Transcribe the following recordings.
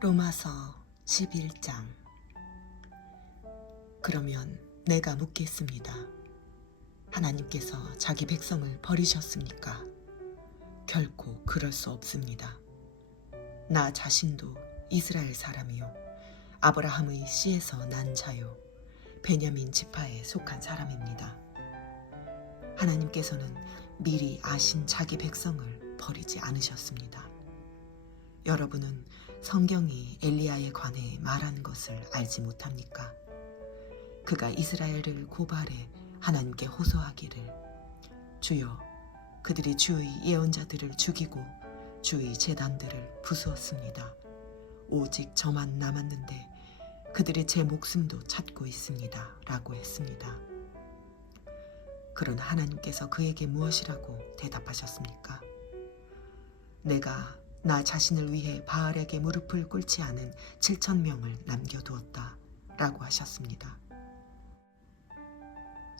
로마서 11장. 그러면 내가 묻겠습니다. 하나님께서 자기 백성을 버리셨습니까? 결코 그럴 수 없습니다. 나 자신도 이스라엘 사람이요, 아브라함의 씨에서 난 자요, 베냐민 지파에 속한 사람입니다. 하나님께서는 미리 아신 자기 백성을 버리지 않으셨습니다. 여러분은 성경이 엘리야에 관해 말한 것을 알지 못합니까? 그가 이스라엘을 고발해 하나님께 호소하기를, 주여, 그들이 주의 예언자들을 죽이고 주의 제단들을 부수었습니다. 오직 저만 남았는데 그들이 제 목숨도 찾고 있습니다. 라고 했습니다. 그러나 하나님께서 그에게 무엇이라고 대답하셨습니까? 내가 나 자신을 위해 바알에게 무릎을 꿇지 않은 7,000명을 남겨두었다 라고 하셨습니다.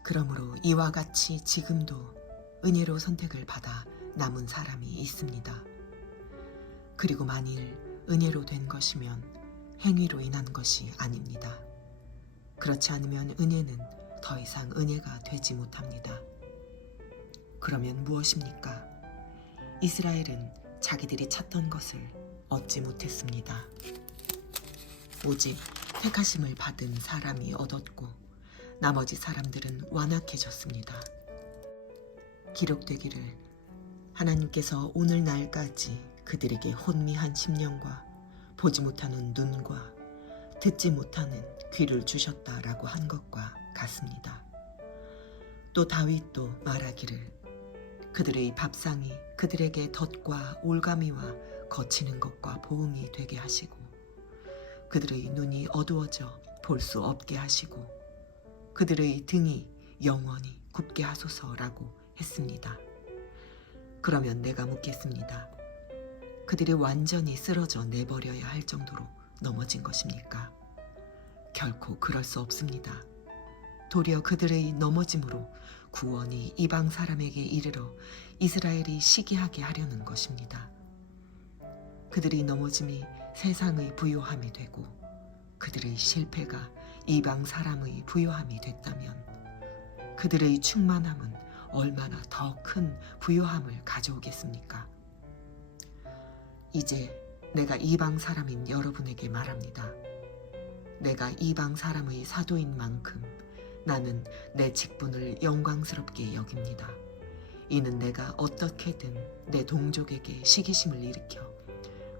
그러므로 이와 같이 지금도 은혜로 선택을 받아 남은 사람이 있습니다. 그리고 만일 은혜로 된 것이면 행위로 인한 것이 아닙니다. 그렇지 않으면 은혜는 더 이상 은혜가 되지 못합니다. 그러면 무엇입니까? 이스라엘은 자기들이 찾던 것을 얻지 못했습니다. 오직 택하심을 받은 사람이 얻었고 나머지 사람들은 완악해졌습니다. 기록되기를, 하나님께서 오늘날까지 그들에게 혼미한 심령과 보지 못하는 눈과 듣지 못하는 귀를 주셨다라고 한 것과 같습니다. 또 다윗도 말하기를, 그들의 밥상이 그들에게 덫과 올가미와 거치는 것과 보응이 되게 하시고 그들의 눈이 어두워져 볼 수 없게 하시고 그들의 등이 영원히 굽게 하소서라고 했습니다. 그러면 내가 묻겠습니다. 그들이 완전히 쓰러져 내버려야 할 정도로 넘어진 것입니까? 결코 그럴 수 없습니다. 도리어 그들의 넘어짐으로 구원이 이방 사람에게 이르러 이스라엘이 시기하게 하려는 것입니다. 그들의 넘어짐이 세상의 부요함이 되고 그들의 실패가 이방 사람의 부요함이 됐다면 그들의 충만함은 얼마나 더 큰 부요함을 가져오겠습니까? 이제 내가 이방 사람인 여러분에게 말합니다. 내가 이방 사람의 사도인 만큼 나는 내 직분을 영광스럽게 여깁니다. 이는 내가 어떻게든 내 동족에게 시기심을 일으켜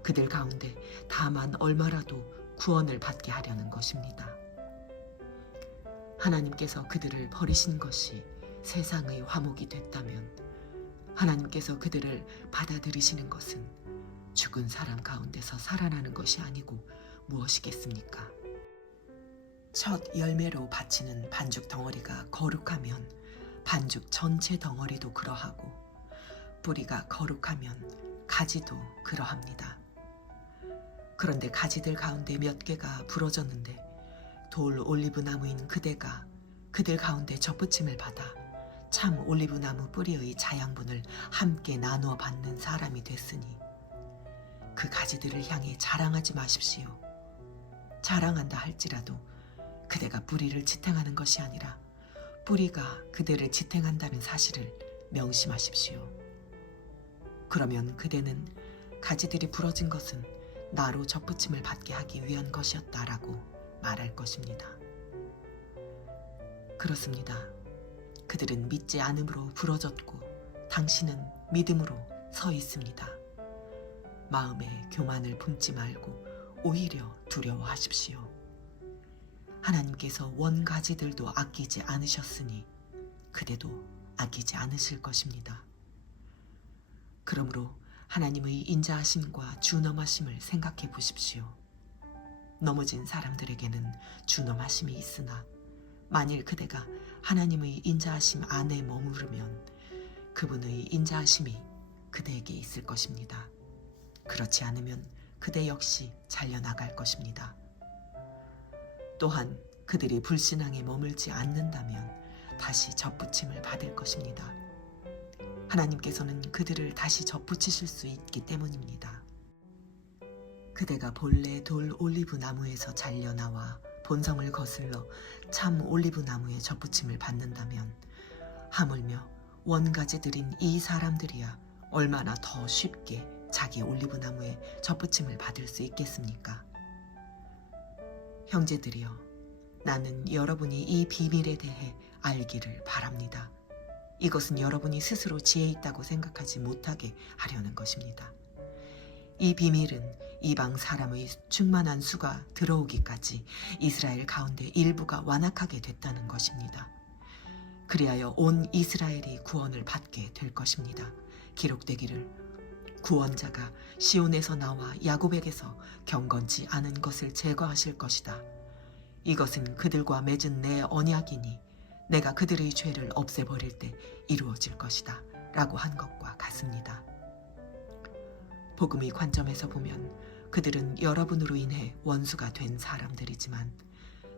그들 가운데 다만 얼마라도 구원을 받게 하려는 것입니다. 하나님께서 그들을 버리신 것이 세상의 화목이 됐다면 하나님께서 그들을 받아들이시는 것은 죽은 사람 가운데서 살아나는 것이 아니고 무엇이겠습니까? 첫 열매로 바치는 반죽 덩어리가 거룩하면 반죽 전체 덩어리도 그러하고 뿌리가 거룩하면 가지도 그러합니다. 그런데 가지들 가운데 몇 개가 부러졌는데 돌 올리브나무인 그대가 그들 가운데 접붙임을 받아 참 올리브나무 뿌리의 자양분을 함께 나누어 받는 사람이 됐으니 그 가지들을 향해 자랑하지 마십시오. 자랑한다 할지라도 그대가 뿌리를 지탱하는 것이 아니라 뿌리가 그대를 지탱한다는 사실을 명심하십시오. 그러면 그대는 가지들이 부러진 것은 나로 접붙임을 받게 하기 위한 것이었다라고 말할 것입니다. 그렇습니다. 그들은 믿지 않음으로 부러졌고 당신은 믿음으로 서 있습니다. 마음에 교만을 품지 말고 오히려 두려워하십시오. 하나님께서 원가지들도 아끼지 않으셨으니 그대도 아끼지 않으실 것입니다. 그러므로 하나님의 인자하심과 준엄하심을 생각해 보십시오. 넘어진 사람들에게는 준엄하심이 있으나 만일 그대가 하나님의 인자하심 안에 머무르면 그분의 인자하심이 그대에게 있을 것입니다. 그렇지 않으면 그대 역시 잘려나갈 것입니다. 또한 그들이 불신앙에 머물지 않는다면 다시 접붙임을 받을 것입니다. 하나님께서는 그들을 다시 접붙이실 수 있기 때문입니다. 그대가 본래 돌 올리브 나무에서 잘려 나와 본성을 거슬러 참 올리브 나무에 접붙임을 받는다면 하물며 원가지들인 이 사람들이야 얼마나 더 쉽게 자기 올리브 나무에 접붙임을 받을 수 있겠습니까? 형제들이여, 나는 여러분이 이 비밀에 대해 알기를 바랍니다. 이것은 여러분이 스스로 지혜 있다고 생각하지 못하게 하려는 것입니다. 이 비밀은 이방 사람의 충만한 수가 들어오기까지 이스라엘 가운데 일부가 완악하게 됐다는 것입니다. 그리하여 온 이스라엘이 구원을 받게 될 것입니다. 기록되기를 구원자가 시온에서 나와 야곱에게서 경건치 않은 것을 제거하실 것이다. 이것은 그들과 맺은 내 언약이니 내가 그들의 죄를 없애버릴 때 이루어질 것이다 라고 한 것과 같습니다. 복음의 관점에서 보면 그들은 여러분으로 인해 원수가 된 사람들이지만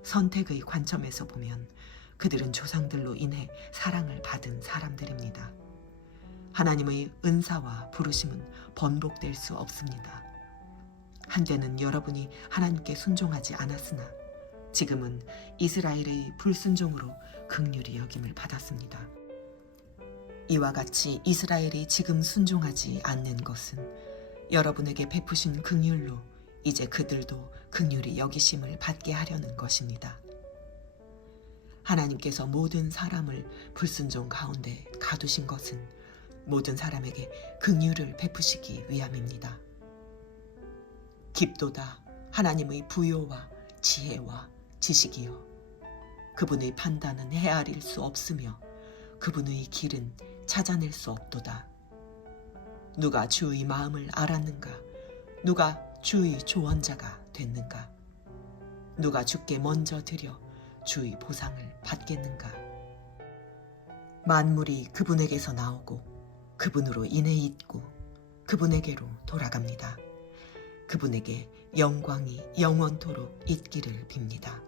선택의 관점에서 보면 그들은 조상들로 인해 사랑을 받은 사람들입니다. 하나님의 은사와 부르심은 번복될 수 없습니다. 한때는 여러분이 하나님께 순종하지 않았으나 지금은 이스라엘의 불순종으로 긍휼히 여김을 받았습니다. 이와 같이 이스라엘이 지금 순종하지 않는 것은 여러분에게 베푸신 긍휼로 이제 그들도 긍휼히 여기심을 받게 하려는 것입니다. 하나님께서 모든 사람을 불순종 가운데 가두신 것은 모든 사람에게 긍휼을 베푸시기 위함입니다. 깊도다 하나님의 부요와 지혜와 지식이여, 그분의 판단은 헤아릴 수 없으며 그분의 길은 찾아낼 수 없도다. 누가 주의 마음을 알았는가? 누가 주의 조언자가 됐는가? 누가 주께 먼저 드려 주의 보상을 받겠는가? 만물이 그분에게서 나오고 그분으로 인해 있고 그분에게로 돌아갑니다. 그분에게 영광이 영원토록 있기를 빕니다.